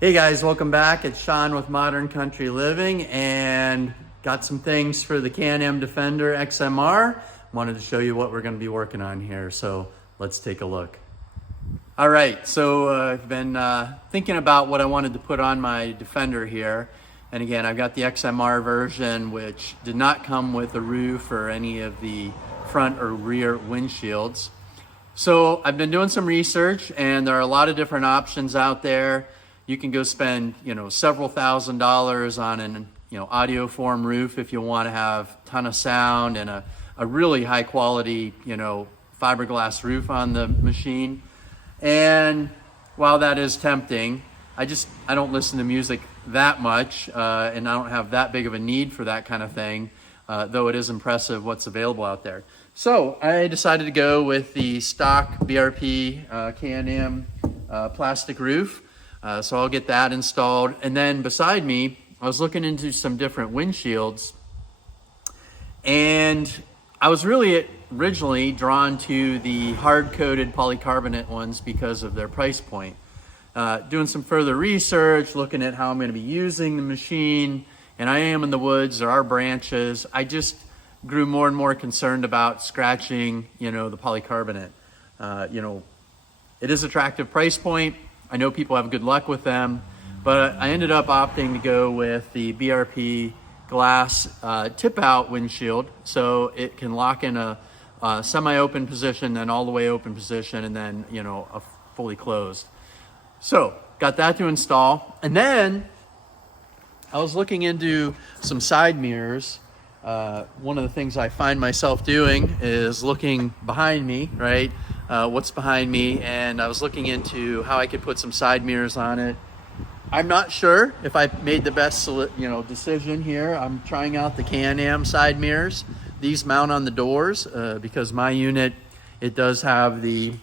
Hey guys, welcome back. It's Sean with Modern Country Living and got some things for the Can-Am Defender XMR. Wanted to show you what we're going to be working on here, so let's take a look. All right, so I've been thinking about what I wanted to put on my Defender here. And again, I've got the XMR version, which did not come with a roof or any of the front or rear windshields. So I've been doing some research, and there are a lot of different options out there. You can go spend, several $1,000s on an, audio form roof if you want to have a ton of sound and a really high quality, fiberglass roof on the machine. And while that is tempting, I don't listen to music that much, and I don't have that big of a need for that kind of thing, though it is impressive what's available out there. So I decided to go with the stock BRP Can-Am plastic roof. So I'll get that installed. And then beside me, I was looking into some different windshields, and I was really originally drawn to the hard-coated polycarbonate ones because of their price point. Doing some further research, looking at how I'm going to be using the machine, and I am in the woods, there are branches. I just grew more and more concerned about scratching, the polycarbonate. It is attractive price point. I know people have good luck with them, but I ended up opting to go with the BRP glass tip-out windshield, so it can lock in a semi-open position, then all the way open position, and then a fully closed. So got that to install, and then I was looking into some side mirrors. One of the things I find myself doing is looking behind me, right? What's behind me, and I was looking into how I could put some side mirrors on it. I'm not sure if I made the best decision here. I'm trying out the Can-Am side mirrors. These mount on the doors because my unit, it does have the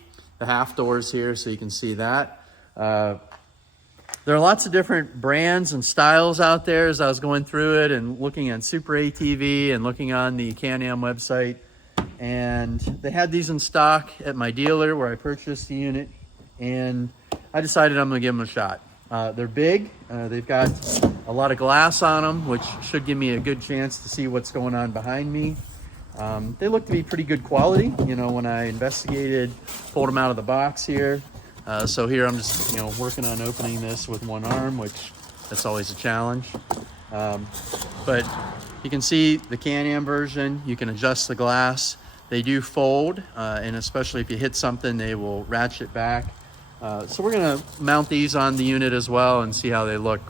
half doors here, so you can see that. There are lots of different brands and styles out there as I was going through it and looking at Super ATV and looking on the Can-Am website. And they had these in stock at my dealer where I purchased the unit, and I decided I'm going to give them a shot. They're big. They've got a lot of glass on them, which should give me a good chance to see what's going on behind me. They look to be pretty good quality. When I investigated, pulled them out of the box here. So here I'm just, working on opening this with one arm, which that's always a challenge. But you can see the Can-Am version. You can adjust the glass. They do fold, and especially if you hit something, they will ratchet back. So we're gonna mount these on the unit as well and see how they look.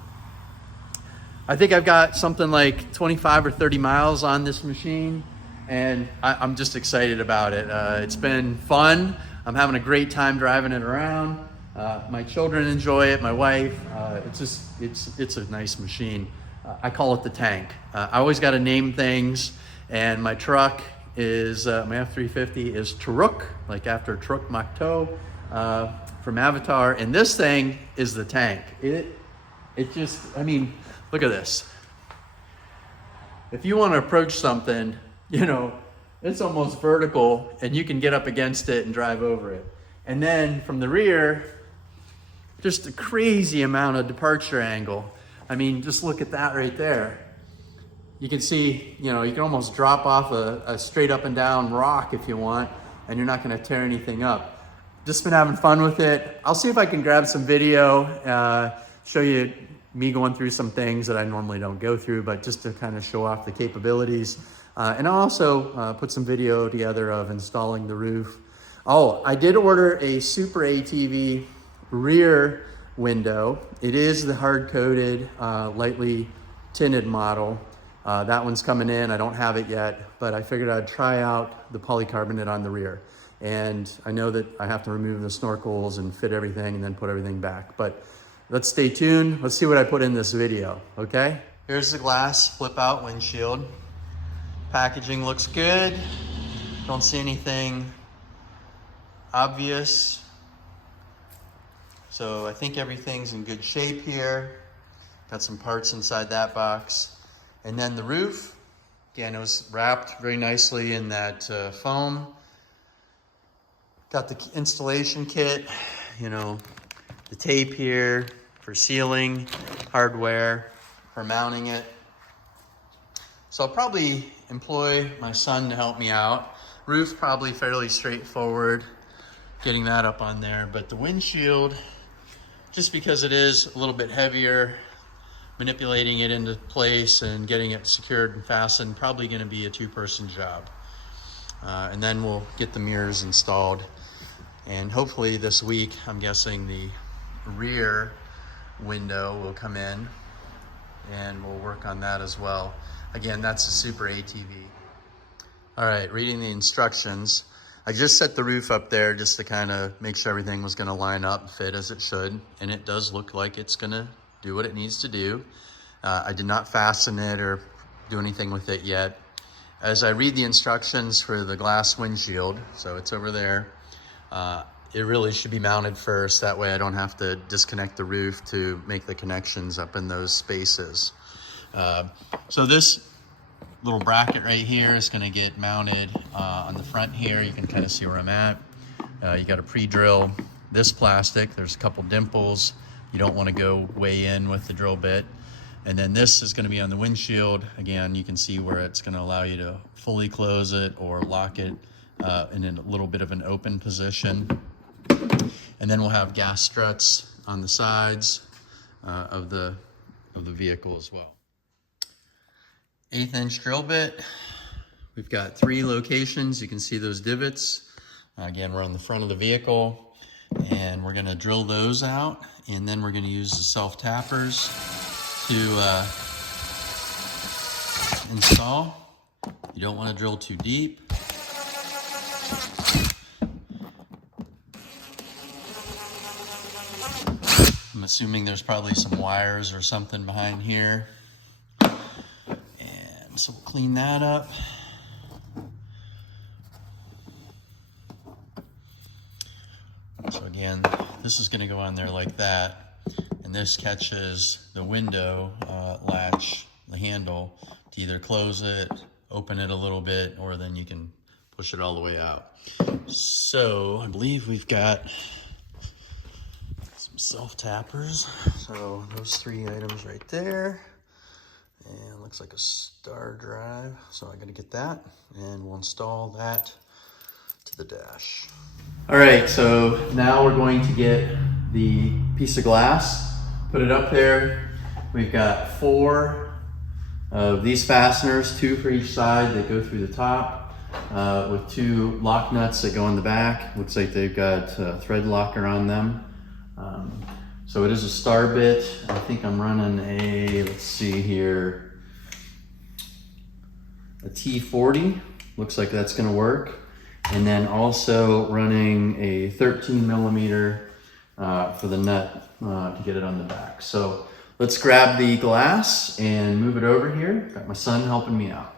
I think I've got something like 25 or 30 miles on this machine, and I'm just excited about it. It's been fun. I'm having a great time driving it around. My children enjoy it, my wife. It's a nice machine. I call it the tank. I always got to name things, and my truck is, my F-350 is Turuk, like after Truk Makto from Avatar, and this thing is the tank. Look at this. If you want to approach something, it's almost vertical, and you can get up against it and drive over it. And then from the rear, just a crazy amount of departure angle. Just look at that right there. You can see, you can almost drop off a straight up and down rock if you want, and you're not gonna tear anything up. Just been having fun with it. I'll see if I can grab some video, show you me going through some things that I normally don't go through, but just to kind of show off the capabilities. And I'll also put some video together of installing the roof. Oh, I did order a Super ATV rear window. It is the hard-coated, lightly tinted model. That one's coming in. I don't have it yet, but I figured I'd try out the polycarbonate on the rear. And I know that I have to remove the snorkels and fit everything and then put everything back. But let's stay tuned. Let's see what I put in this video, okay? Here's the glass flip-out windshield. Packaging looks good. Don't see anything obvious. So I think everything's in good shape here. Got some parts inside that box. And then the roof, again, it was wrapped very nicely in that foam. Got the installation kit, the tape here, for sealing, hardware for mounting it. So I'll probably employ my son to help me out. Roof probably fairly straightforward, getting that up on there, but the windshield, just because it is a little bit heavier, manipulating it into place and getting it secured and fastened, probably gonna be a two-person job. And then we'll get the mirrors installed. And hopefully this week, I'm guessing the rear window will come in and we'll work on that as well. Again, that's a super ATV. All right, reading the instructions. I just set the roof up there just to kind of make sure everything was gonna line up and fit as it should. And it does look like it's gonna do what it needs to do. I did not fasten it or do anything with it yet. As I read the instructions for the glass windshield, so it's over there, it really should be mounted first. That way I don't have to disconnect the roof to make the connections up in those spaces. So this little bracket right here is gonna get mounted on the front here. You can kind of see where I'm at. You gotta pre-drill this plastic. There's a couple dimples. You don't want to go way in with the drill bit. And then this is going to be on the windshield. Again, you can see where it's going to allow you to fully close it or lock it in a little bit of an open position. And then we'll have gas struts on the sides of the vehicle as well. 1/8 inch drill bit. We've got 3 locations. You can see those divots. Again, we're on the front of the vehicle. And we're going to drill those out, and then we're going to use the self-tappers to install. You don't want to drill too deep. I'm assuming there's probably some wires or something behind here. And so we'll clean that up. So again, this is going to go on there like that, and this catches the window latch, the handle, to either close it, open it a little bit, or then you can push it all the way out. So I believe we've got some self-tappers. So those 3 items right there, and looks like a star drive. So I got to get that, and we'll install that to the dash. All right, so now we're going to get the piece of glass, put it up there. We've got 4 of these fasteners, 2 for each side that go through the top, with 2 lock nuts that go in the back. Looks like they've got a thread locker on them. So it is a star bit. I think I'm running a, let's see here, a T40. Looks like that's gonna work. And then also running a 13 millimeter for the nut to get it on the back. So let's grab the glass and move it over here. Got my son helping me out.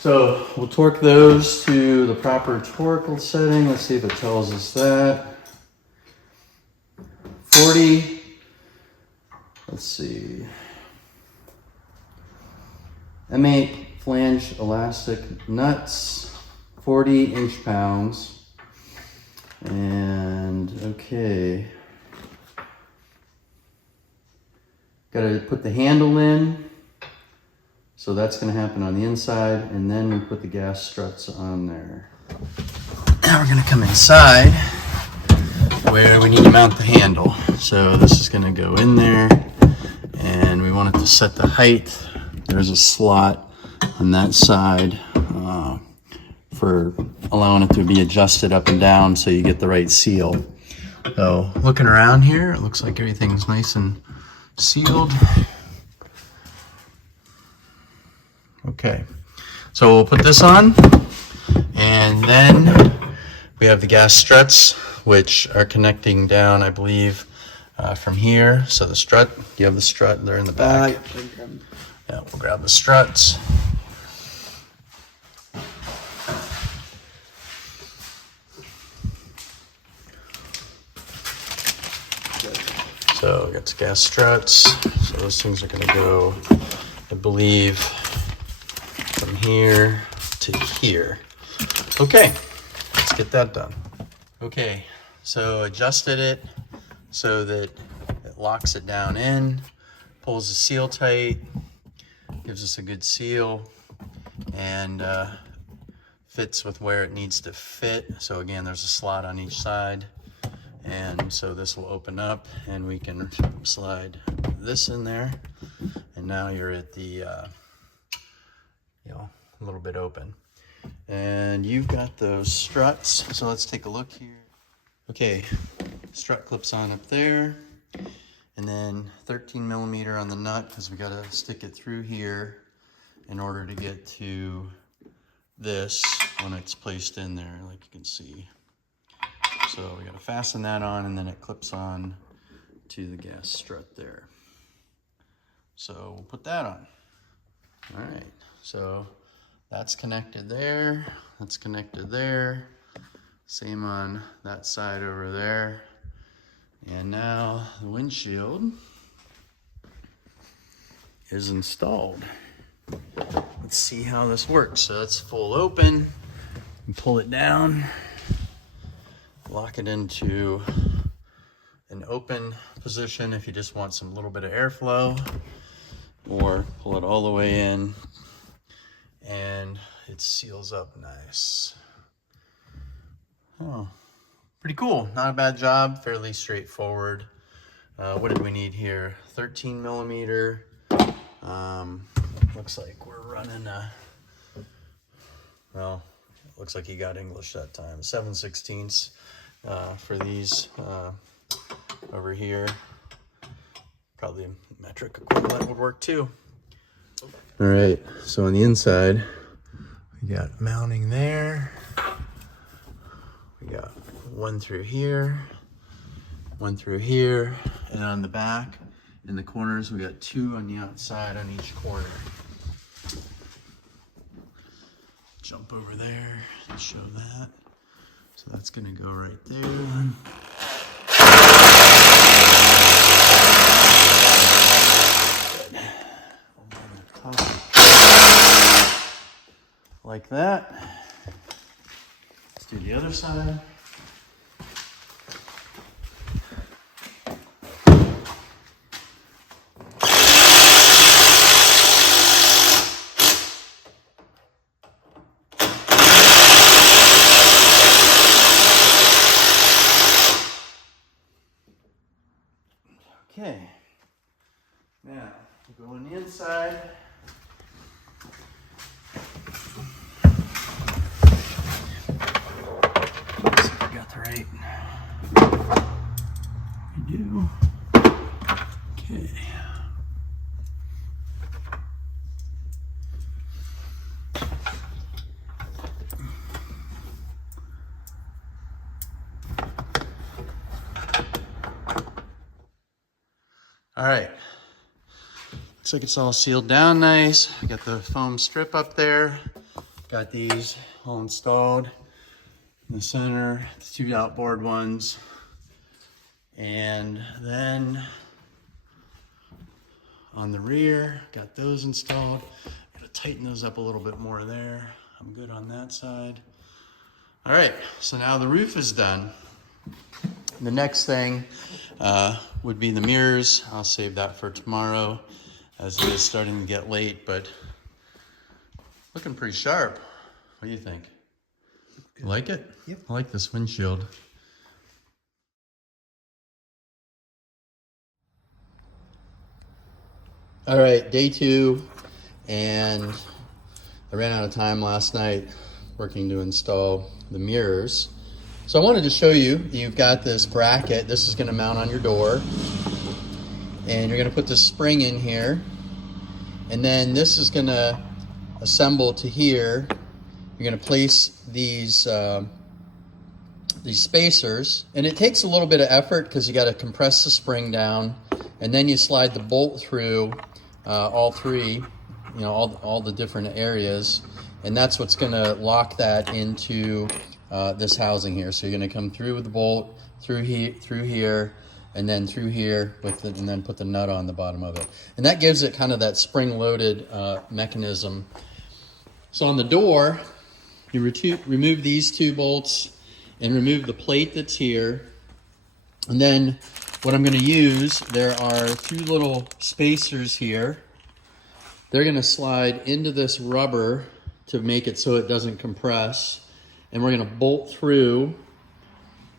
So we'll torque those to the proper torque setting. Let's see if it tells us that. 40, let's see. M8 flange elastic nuts, 40 inch-pounds. And okay. Gotta put the handle in. So that's gonna happen on the inside, and then we put the gas struts on there. Now we're gonna come inside where we need to mount the handle. So this is gonna go in there, and we want it to set the height. There's a slot on that side for allowing it to be adjusted up and down so you get the right seal. So looking around here, it looks like everything's nice and sealed. Okay, so we'll put this on, and then we have the gas struts, which are connecting down, I believe, from here. So the strut, you have the strut, they're in the back. Yeah, we'll grab the struts. So we got the gas struts. So those things are going to go, I believe, from here to here. Okay, let's get that done. Okay, so adjusted it so that it locks it down in, pulls the seal tight, gives us a good seal, and fits with where it needs to fit. So again, there's a slot on each side, and so this will open up and we can slide this in there, and now you're at the a little bit open, and you've got those struts. So let's take a look here. Okay, strut clips on up there, and then 13 millimeter on the nut, because we got to stick it through here in order to get to this when it's placed in there, like you can see. So we got to fasten that on, and then it clips on to the gas strut there. So we'll put that on. All right, so that's connected there, that's connected there. Same on that side over there. And now the windshield is installed. Let's see how this works. So it's full open. You pull it down, lock it into an open position if you just want some little bit of airflow, or pull it all the way in and it seals up nice. Oh, pretty cool. Not a bad job, fairly straightforward. What did we need here? 13 millimeter. Looks like we're running well, it looks like he got English that time. 7/16 for these over here. Probably a metric equivalent would work too. All right, so on the inside, we got mounting there. We got one through here, one through here, and on the back, in the corners, we got two on the outside on each corner. Jump over there and show that. So that's gonna go right there. Like that. Let's do the other side. Okay, now we'll go on the inside. See if we got the right. We do. Okay. All right, looks like it's all sealed down nice. We got the foam strip up there. Got these all installed in the center, the two outboard ones. And then on the rear, got those installed. Got to tighten those up a little bit more there. I'm good on that side. All right, so now the roof is done. The next thing would be the mirrors. I'll save that for tomorrow as it is starting to get late, but looking pretty sharp. What do you think? You like it? Yep. I like this windshield. All right, day 2, and I ran out of time last night working to install the mirrors. So I wanted to show you, you've got this bracket. This is going to mount on your door, and you're going to put this spring in here, and then this is going to assemble to here. You're going to place these spacers, and it takes a little bit of effort because you got to compress the spring down, and then you slide the bolt through all three, you know, all the different areas, and that's what's going to lock that into this housing here. So you're going to come through with the bolt through here, and then through here with it, and then put the nut on the bottom of it, and that gives it kind of that spring-loaded mechanism. So on the door, you remove these 2 bolts and remove the plate that's here, and then what I'm going to use, there are 2 little spacers here. They're going to slide into this rubber to make it so it doesn't compress, and we're going to bolt through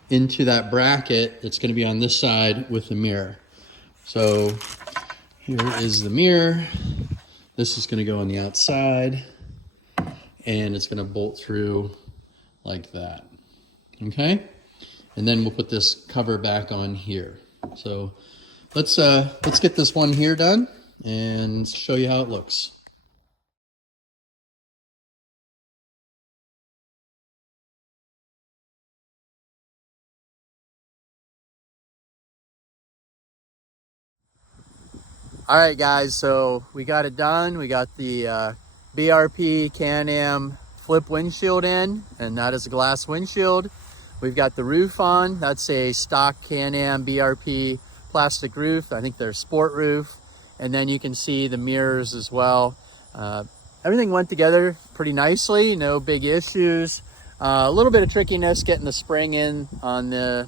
into that bracket that's going to be on this side with the mirror. So here is the mirror. This is going to go on the outside, and it's going to bolt through like that. Okay? And then we'll put this cover back on here. So let's get this one here done and show you how it looks. All right, guys, so we got it done. We got the BRP Can-Am flip windshield in, and that is a glass windshield. We've got the roof on. That's a stock Can-Am BRP plastic roof. I think they're sport roof. And then you can see the mirrors as well. Everything went together pretty nicely, no big issues. A little bit of trickiness getting the spring in on the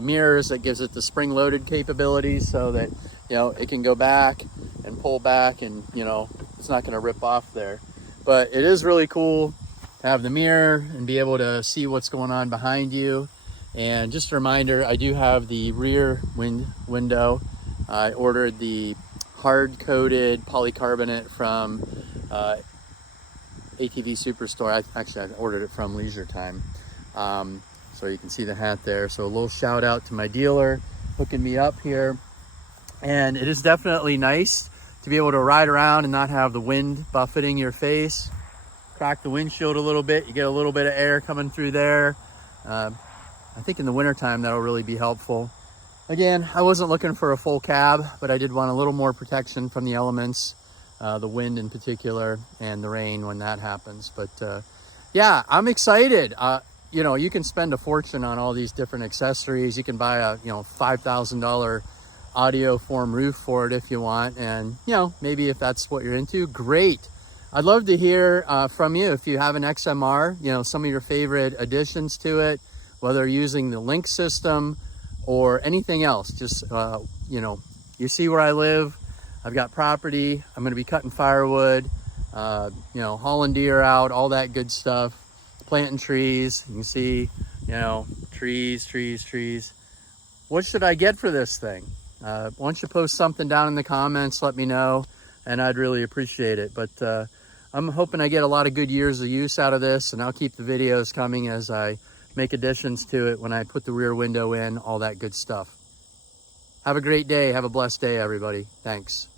mirrors. That gives it the spring-loaded capabilities so that, you know, it can go back and pull back, and, you know, it's not going to rip off there. But it is really cool to have the mirror and be able to see what's going on behind you. And just a reminder, I do have the rear window. I ordered the hard-coated polycarbonate from ATV Superstore. I ordered it from Leisure Time. So you can see the hat there. So a little shout out to my dealer hooking me up here. And it is definitely nice to be able to ride around and not have the wind buffeting your face. Crack the windshield a little bit. You get a little bit of air coming through there. I think in the wintertime that'll really be helpful. Again, I wasn't looking for a full cab, but I did want a little more protection from the elements, the wind in particular, and the rain when that happens. But yeah, I'm excited. You know, you can spend a fortune on all these different accessories. You can buy a, you know, $5,000 audio form roof for it if you want. And, you know, maybe if that's what you're into, great. I'd love to hear from you if you have an XMR, you know, some of your favorite additions to it, whether using the link system or anything else. Just, you know, you see where I live. I've got property. I'm going to be cutting firewood, you know, hauling deer out, all that good stuff, planting trees. You can see, you know, trees. What should I get for this thing? Why don't you post something down in the comments, let me know, and I'd really appreciate it. But I'm hoping I get a lot of good years of use out of this, and I'll keep the videos coming as I make additions to it when I put the rear window in, all that good stuff. Have a great day. Have a blessed day, everybody. Thanks.